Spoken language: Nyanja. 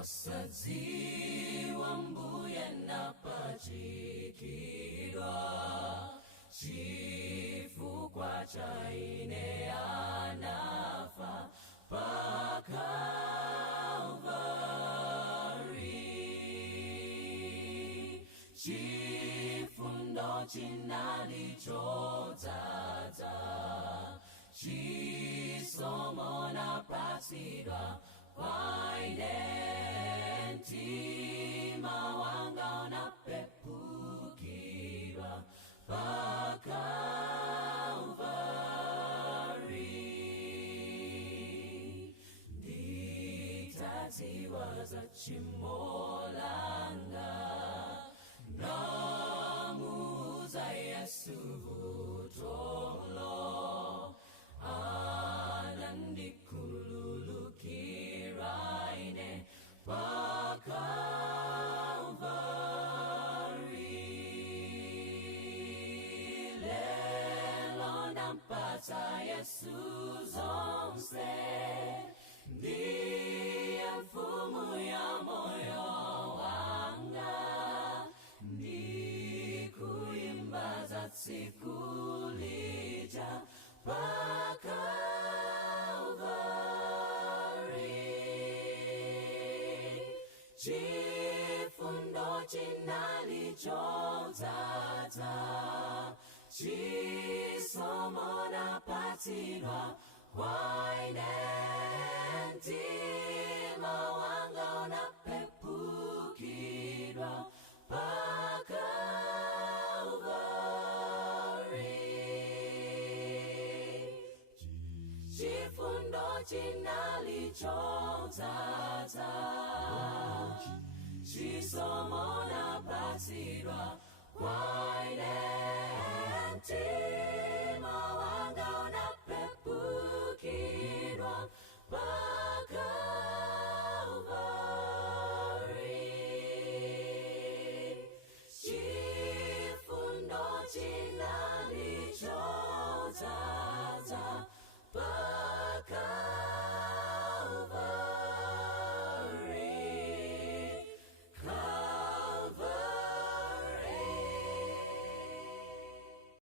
osadziwa mbuye napachikidwa chifukwa cha ine anafa pa Kalvari. Chifundo chinali chodzaza, chisomo napatsidwa kwa ine, mtima wanga unapepukidwa pa Kalvari. Nditadziwa za tchimo langa, namuuza Yesu vutolo, anandikhululukira ine pa Kalvari. Lelo nampatsa Yesu zonse, ndiye mfumu ya moyo wanga, ndikuimba za tsiku lija pa Kalvari. Chifundo chinali chodzaza, chisomo napatsidwa kwa ine, mtima wanga unapepukidwa pa Kalvari. Chifundo chinali chodzaza, chisomo napatsidwa